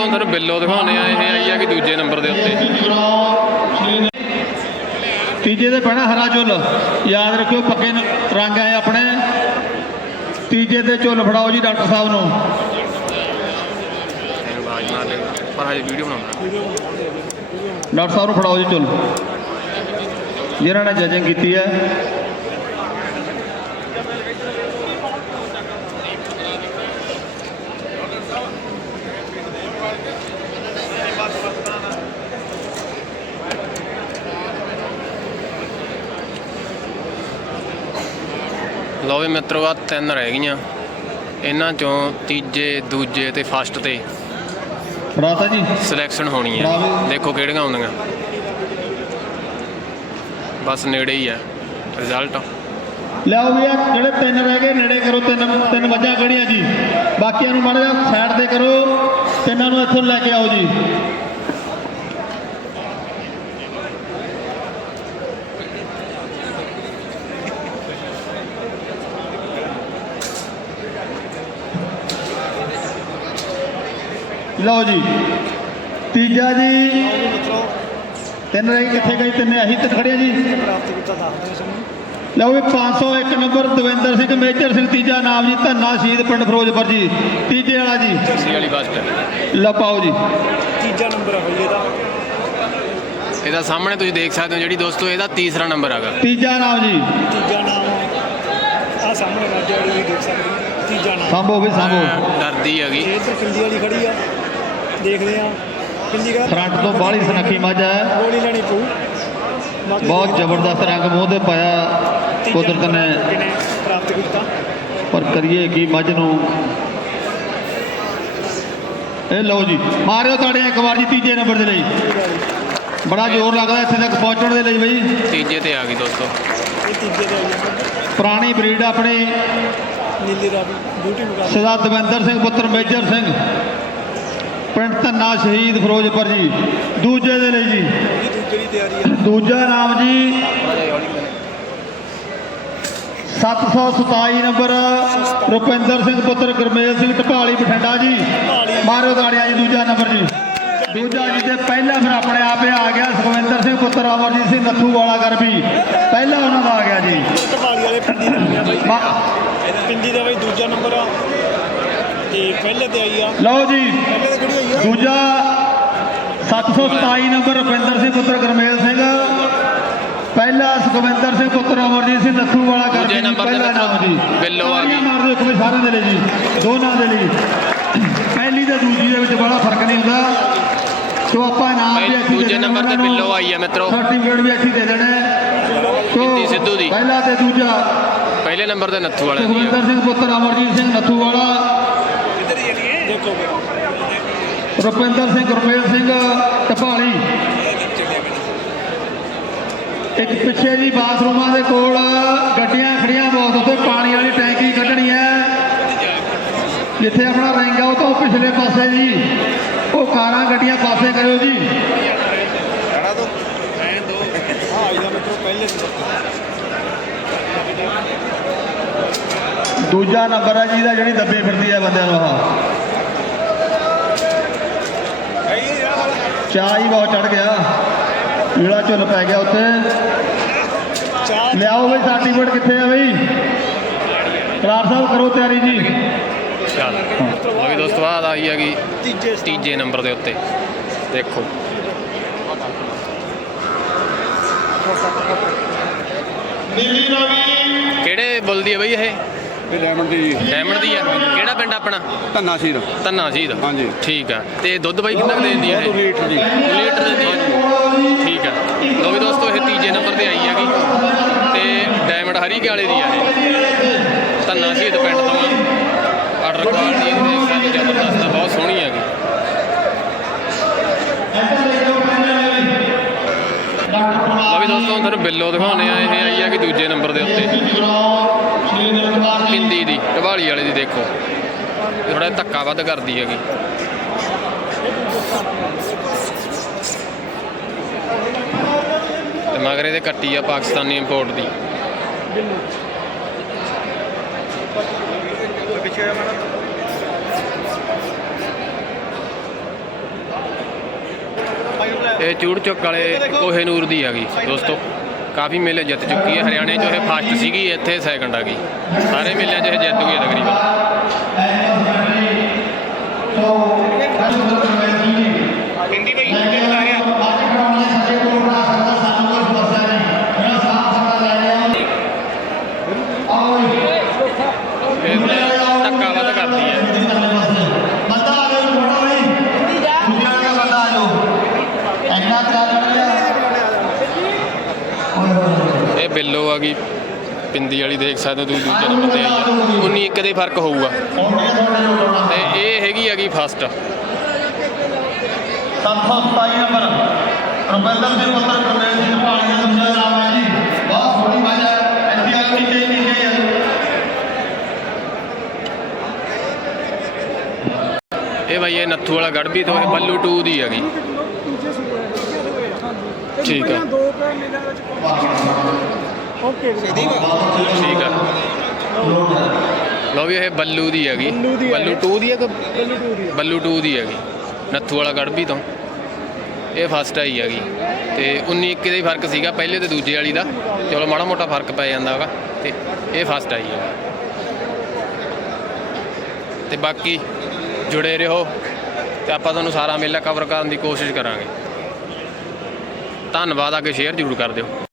ਦੋਸਤੋ ਤੁਹਾਨੂੰ ਬਿੱਲੋ ਦਿਖਾਉਣੇ ਆ ਇਹ ਆਈ ਆ ਕਿ ਦੂਜੇ ਨੰਬਰ ਦੇ ਉੱਤੇ। ਤੀਜੇ ਦੇ ਪੈਣਾ ਹਰਾ ਚੁੱਲ। ਯਾਦ ਰੱਖਿਓ ਪੱਕੇ ਰੰਗ ਹੈ ਆਪਣੇ। ਤੀਜੇ ਤੇ ਚੁੱਲ ਫੜਾਓ ਜੀ ਡਾਕਟਰ ਸਾਹਿਬ ਨੂੰ। ਆਵਾਜ਼ ਮਾਰ ਲੈ ਪਰ ਹਜੇ ਵੀਡੀਓ ਬਣਾਉਣਾ ਡਾਕਟਰ ਸਾਹਿਬ ਨੂੰ ਫੜਾਓ ਜੀ ਚੁੱਲ। ਜਿਨ੍ਹਾਂ ਨੇ ਜਜਿੰਗ ਕੀਤੀ ਹੈ। ਲਓ ਵੀ ਮਿੱਤਰੋ ਆ ਤਿੰਨ ਰਹਿ ਗਈਆਂ। ਇਹਨਾਂ ਚੋਂ ਤੀਜੇ ਦੂਜੇ ਤੇ ਫਸਟ ਤੇ ਫੜਾਤਾ ਜੀ? ਸਿਲੈਕਸ਼ਨ ਹੋਣੀ ਹੈ। ਦੇਖੋ ਕਿਹੜੀਆਂ ਆਉਂਦੀਆਂ। ਬਸ ਨੇੜੇ ਹੀ ਹੈ। ਰਿਜ਼ਲਟ ਲਿਆਓ ਵੀ ਜਿਹੜੇ ਤਿੰਨ ਰਹਿ ਗਏ ਨੇੜੇ ਕਰੋ। ਤਿੰਨ ਤਿੰਨ ਮੱਝਾਂ ਕਿਹੜੀਆਂ ਜੀ। ਬਾਕੀਆਂ ਨੂੰ ਮਾੜਾ ਸਾਈਡ ਤੇ ਕਰੋ। ਤਿੰਨਾਂ ਨੂੰ ਇੱਥੋਂ ਲੈ ਕੇ ਆਓ ਜੀ। ਲਓ ਜੀ। ਤੀਜਾ ਜੀ। ਤਿੰਨ ਰਹੀ ਕਿੱਥੇ ਗਏ ਤਿੰਨੇ ਅਸੀਂ ਤੇ ਖੜੇ ਜੀ। ਪ੍ਰਾਪਤ ਕੀਤਾ ਦੱਸ ਦਿਓ ਸਾਨੂੰ ਲਓ ਵੀ 501 ਨੰਬਰ ਦਵਿੰਦਰ ਸਿੰਘ ਮੇਜਰ ਸਿੰਘ ਤੀਜਾ ਨਾਮ ਜੀ ਧੰਨਾ ਸ਼ਹੀਦ ਪਿੰਡ ਫਿਰੋਜ਼ਪੁਰ ਜੀ। ਤੀਜੇ ਵਾਲਾ ਜੀ। ਸੀ ਵਾਲੀ ਲਪਾਓ ਜੀ। ਤੀਜਾ ਨੰਬਰ ਬਈ ਇਹਦਾ। ਇਹਦਾ ਸਾਹਮਣੇ ਤੁਸੀਂ ਦੇਖ ਸਕਦੇ ਹੋ ਜਿਹੜੀ ਦੋਸਤੋ ਇਹਦਾ ਤੀਸਰਾ ਨੰਬਰ ਹੈਗਾ। ਤੀਜਾ ਨਾਮ ਜੀ। ਤੀਜਾ ਨਾਮ ਆ। ਸਾਹਮਣੇ ਨਾ ਜਿਹੜੀ ਵੀ ਦੇਖ ਸਕਦੇ ਹੋ। ਤੀਜਾ ਨਾਮ। ਸਾਂਭੋ ਵੀ ਸਾਂਭੋ। ਡਰਦੀ ਹੈਗੀ। ਇਹ ਤਾਂ ਪਿੰਡੀ ਵਾਲੀ ਖੜੀ ਆ। ਦੇਖਦੇ ਆ। ਪਿੰਡੀ ਕਾ ਫਰੰਟ ਤੋਂ ਬਾਹਲੀ ਸੁਨੱਖੀ ਮੱਝ ਹੈ। ਗੋਲੀ ਲੈਣੀ ਪਊ। ਬਹੁਤ ਜ਼ਬਰਦਸਤ ਰੰਗ ਮੂੰਹ ਤੇ ਪਾਇਆ। ਕੁਦਰਤ ਨੇ ਪ੍ਰਾਪਤ ਕੀਤਾ ਪਰ ਕਰੀਏ ਕੀ ਮੱਝ ਨੂੰ? ਇਹ ਲਓ ਜੀ ਮਾਰਿਓ ਤਾੜੀਆਂ ਇੱਕ ਵਾਰ ਜੀ ਤੀਜੇ ਨੰਬਰ ਦੇ ਲਈ। ਬੜਾ ਜ਼ੋਰ ਲੱਗਦਾ ਇੱਥੇ ਤੱਕ ਪਹੁੰਚਣ ਦੇ ਲਈ ਬਈ। ਤੀਜੇ ਤੇ ਆ ਗਈ ਦੋਸਤੋ। ਇਹ ਤੀਜੇ ਦੇ ਆਈ ਆ ਪੁਰਾਣੀ ਬਰੀਡ ਆਪਣੀ। ਨੀਲੀ ਰਾਵੀ ਬਿਊਟੀ ਮੁਕਾਬਲਾ ਸਦਾ ਦਵਿੰਦਰ ਸਿੰਘ ਪੁੱਤਰ ਮੇਜਰ ਸਿੰਘ। ਪਿੰਡ ਧੰਨਾ ਸ਼ਹੀਦ ਫਿਰੋਜ਼ਪੁਰ ਜੀ। ਦੂਜੇ ਦੇ ਲਈ ਜੀ। ਦੂਜੇ ਦੀ ਤਿਆਰੀ ਆ। ਦੂਜਾ ਨਾਮ ਜੀ। 727 ਨੰਬਰ ਰੁਪਿੰਦਰ ਸਿੰਘ ਪੁੱਤਰ ਗੁਰਮੇਲ ਸਿੰਘ ਢਪਾਲੀ ਬਠਿੰਡਾ ਜੀ। ਮਾਰਿਓ ਦਾੜਿਆ ਜੀ, ਦੂਜਾ ਨੰਬਰ ਜੀ। ਦੂਜਾ ਜੀ ਤੇ ਪਹਿਲਾ ਫਿਰ ਆਪਣੇ ਆਪ ਹੀ ਆ ਗਿਆ ਸੁਖਵਿੰਦਰ ਸਿੰਘ ਪੁੱਤਰ, ਅਮਰਜੀਤ ਸਿੰਘ ਨੱਥੂ ਵਾਲਾ ਗਰਬੀ ਪਹਿਲਾ ਉਹਨਾਂ ਦਾ ਆ ਗਿਆ ਜੀ। ਢਵਾਲੀ ਵਾਲੇ ਪਿੰਡੀ ਦਾ ਆ ਪਿੰਡੀ ਦਾ ਬਈ ਦੂਜਾ ਨੰਬਰ ਆ ਤੇ ਪਹਿਲੇ ਤੇ ਆਈ ਆ ਲਓ ਜੀ ਪਹਿਲੇ ਤੇ ਕਿਹੜੀ ਆਈ ਦੂਜਾ 727 ਨੰਬਰ ਰੁਪਿੰਦਰ ਸਿੰਘ ਪੁੱਤਰ ਗੁਰਮੇਲ ਸਿੰਘ। ਪਹਿਲਾ ਸੁਖਵਿੰਦਰ ਸਿੰਘ ਪੁੱਤਰ ਅਮਰਜੀਤ ਸਿੰਘ ਨੱਥੂ ਵਾਲਾ ਤੇ ਪਹਿਲਾ ਨਾਮ ਜੀ। ਬਿੱਲੋ ਆ ਗਈ। ਮਾਰ ਦਿਓ ਇੱਕ ਵੀ ਸਾਰਿਆਂ ਦੇ ਲਈ ਜੀ ਦੋਨਾਂ ਦੇ ਲਈ। ਪਹਿਲੀ ਤੇ ਦੂਜੀ ਦੇ ਵਿੱਚ ਬੜਾ ਫ਼ਰਕ ਨਹੀਂ ਹੁੰਦਾ। ਸੋ ਆਪਾਂ ਨਾਮ ਵੀ ਅੱਖੀ ਦੂਜੇ ਨੰਬਰ ਤੇ ਬਿੱਲੋ ਆਈ ਹੈ ਮਿੱਤਰੋ। ਸਰਟੀਫਿਕੇਟ ਵੀ ਅੱਖੀ ਦੇ ਦੇਣਾ। ਹੈ। ਹਿੰਦੀ ਸਿੱਧੂ ਦੀ। ਪਹਿਲਾ ਤੇ ਦੂਜਾ। ਪਹਿਲੇ ਨੰਬਰ ਤੇ ਨੱਥੂ ਵਾਲਾ ਦੀ ਸੁਖਵਿੰਦਰ ਸਿੰਘ ਪੁੱਤਰ ਅਮਰਜੀਤ ਸਿੰਘ ਨੱਥੂ ਵਾਲਾ। ਦੇਖੋ ਬਈ ਰੁਪਿੰਦਰ ਸਿੰਘ ਗੁਰਮੇਲ ਸਿੰਘ ਟਪਾਲੀ। ਇੱਕ ਪਿੱਛੇ ਜੀ ਬਾਥਰੂਮਾਂ ਦੇ ਕੋਲ ਗੱਡੀਆਂ ਖੜੀਆਂ ਬਹੁਤ, ਉੱਥੇ ਪਾਣੀ ਵਾਲੀ ਟੈਂਕੀ ਕੱਢਣੀ ਹੈ। ਜਿੱਥੇ ਆਪਣਾ ਰਿੰਗ ਆ, ਉਹ ਤੋਂ ਪਿਛਲੇ ਪਾਸੇ ਜੀ। ਉਹ ਕਾਰਾਂ ਗੱਡੀਆਂ ਪਾਸੇ ਕਰਿਓ ਜੀ। ਆ ਆਈ ਦਾ ਮਿੱਤਰੋ ਪਹਿਲੇ ਦੂਜਾ ਨੰਬਰ ਹੈ ਜੀ ਦਾ ਜਿਹੜੀ ਦੱਬੇ ਫਿਰਦੀ ਹੈ ਬੰਦਿਆਂ ਨੂੰ ਆਹ। ਚਾਹ ਹੀ ਬਹੁਤ ਚੜ ਗਿਆ। ਜਿਹੜਾ ਝੁੱਲ ਪੈ ਗਿਆ ਉੱਥੇ। ਲਿਆਓ ਬਈ ਸਰਟੀਫਿਕੇਟ ਕਿੱਥੇ ਆ ਬਈ? ਕਲਾਰ ਸਾਹਿਬ ਕਰੋ ਤਿਆਰੀ ਜੀ। ਚੱਲ ਲਓ ਵੀ ਦੋਸਤੋ ਆ ਆਈ ਹੈਗੀ ਤੀਜੇ ਤੀਜੇ ਨੰਬਰ ਦੇ ਉੱਤੇ। ਦੇਖੋ। ਕਿਹੜੇ ਬੁੱਲ ਦੀ ਹੈ ਬਈ ਇਹ? ਇਹ ਲੈਮਨ ਦੀ ਡਾਇਮੰਡ ਦੀ ਹੈ। ਕਿਹੜਾ ਪਿੰਡ ਆਪਣਾ? ਧੰਨਾ ਸੀਰ ਧੰਨਾ ਜੀ ਦਾ ਹਾਂਜੀ। ਠੀਕ ਆ। ਤੇ ਦੁੱਧ ਬਾਈ ਕਿੰਨਾ ਕੁ ਦੇ ਦਿੰਦੀ ਹੈ ਦੋ ਇਹ ਲੀਟਰ ਦੀ ਲੀਟਰ ਦਿੰਦੀ ਹੈ ਠੀਕ ਆ। ਲੋ ਵੀ ਦੋਸਤੋ ਇਹ ਤੀਜੇ ਨੰਬਰ ਤੇ ਆਈ ਹੈਗੀ ਤੇ ਡਾਇਮੰਡ ਹਰੀਕੇ ਵਾਲੇ ਦੀ ਆ ਇਹ ਧੰਨਾ ਸ਼ਹੀਦ ਪਿੰਡ ਤੋਂ ਆ ਆਰਡਰ ਕੁਆਲਿਟੀ ਇਹਦੀ ਦੇਖ ਸਕਦੇ ਹੋ, ਜ਼ਬਰਦਸਤ ਆ ਬਹੁਤ ਸੋਹਣੀ ਹੈਗੀ ਲੋ ਵੀ ਦੋਸਤੋ, ਤੁਹਾਨੂੰ ਬਿੱਲੋ ਦਿਖਾਉਣੇ ਆ ਇਹ ਆਈ ਹੈਗੀ ਦੂਜੇ ਨੰਬਰ ਦੇ ਉੱਤੇ। ਪਿੰਦੀ ਦੀ ਢਵਾਲੀ ਵਾਲੇ ਦੀ ਦੇਖੋ। ਥੋੜਾ ਧੱਕਾ ਵੱਧ ਕਰਦੀ ਹੈਗੀ। ਤੇ ਮਗਰ ਇਹਦੇ ਕੱਟੀ ਆ ਪਾਕਿਸਤਾਨੀ ਇੰਪੋਰਟ ਦੀ। ਇਹ ਚੂੜ ਚੁੱਕ ਵਾਲੇ ਕੋਹੇਨੂਰ ਦੀ ਹੈਗੀ ਦੋਸਤੋ। ਕਾਫੀ ਮੇਲੇ ਜਿੱਤ ਚੁੱਕੀ ਹੈ ਹਰਿਆਣੇ 'ਚ, ਇਹ ਫਸਟ ਸੀਗੀ, ਇੱਥੇ ਸੈਕੰਡ ਆ ਗਈ। ਸਾਰੇ ਮੇਲਿਆਂ 'ਚ ਇਹ ਜਿੱਤ ਗਈ ਤਕਰੀਬਨ। ਹਿੰਦੀ ਭਾਈ ਕਿੱਥੇ ਬਤਾ ਰਿਹਾ ਇਹ ਧੱਕਾ ਵੱਧ ਕਰਦੀ ਹੈ ਬੰਦਾ ਆ ਜਾਓ ਫੋਟੋ ਨਹੀਂ ਦੂਜਾ ਵਾਲਾ ਬੰਦਾ ਆ ਜਾਓ ਇੰਨਾ ਤਿਆਰ ਕਰ ਲਿਆ ਓਏ ਹੋਏ ਹੋਏ ਇਹ ਬਿੱਲੋ ਆ ਗਈ ਪਿੰਦੀ ਵਾਲੀ ਦੇਖ ਸਕਦੇ ਹੋ ਤੁਸੀਂ ਦੂਜੇ ਨੰਬਰ ਤੇ ਆਈ ਆ। 19 ਇੱਕ ਦੇ ਫ਼ਰਕ ਹੋਊਗਾ। ਤੇ ਇਹ ਹੈਗੀ ਹੈਗੀ ਫਸਟ 727 ਨੰਬਰ। ਰੁਪਿੰਦਰ ਸਿੰਘ ਪੁੱਤਰ ਗੁਰਮੇਲ ਸਿੰਘ ਭਾਲੀ ਦਾ ਦੂਜਾ ਨਾਮ ਹੈ ਜੀ। ਬਹੁਤ ਸੋਹਣੀ ਬਾਜ ਹੈ। ਐਸਪੀਐਲ ਨੀਚੇ ਹੀ ਨੀਚੇ ਹੈ ਇਹ ਬਾਈ ਇਹ ਨੱਥੂ ਵਾਲਾ ਗੜਬੀ ਤੋਂ ਇਹ ਬੱਲੂ 2 ਦੀ ਹੈਗੀ। ਠੀਕ ਆ। ਦੋ ਕੁ ਮੇਲਿਆਂ ਵਿੱਚ ਓਕੇ ਸਿੱਧੀ ਠੀਕ ਆ। ਲਓ ਵੀ ਇਹ ਬੱਲੂ ਦੀ ਹੈਗੀ। ਬੱਲੂ ਦੀ ਬੱਲੂ ਹੈ। 2 ਦੀ ਹੈ ਕਿ ਬੱਲੂ ਟੂ ਦੀ ਬੱਲੂ 2 ਦੀ ਹੈਗੀ। ਨੱਥੂ ਵਾਲਾ ਗੜਬੀ ਤੋਂ। ਇਹ ਫਸਟ ਆਈ ਹੈਗੀ। ਤੇ 19 21 ਦਾ ਹੀ ਫ਼ਰਕ ਸੀਗਾ ਪਹਿਲੇ ਤੇ ਦੂਜੇ ਵਾਲੀ ਦਾ। ਚਲੋ ਮਾੜਾ ਮੋਟਾ ਫ਼ਰਕ ਪੈ ਜਾਂਦਾ ਹੈਗਾ। ਤੇ ਇਹ ਫਸਟ ਆਈ ਹੈ ਤੇ ਬਾਕੀ ਜੁੜੇ ਰਹੋ। ਤੇ ਆਪਾਂ ਤੁਹਾਨੂੰ ਸਾਰਾ ਮੇਲਾ ਕਵਰ ਕਰਨ ਦੀ ਕੋਸ਼ਿਸ਼ ਕਰਾਂਗੇ। ਧੰਨਵਾਦ ਆ ਕੇ ਸ਼ੇਅਰ ਜ਼ਰੂਰ ਕਰ ਦਿਓ।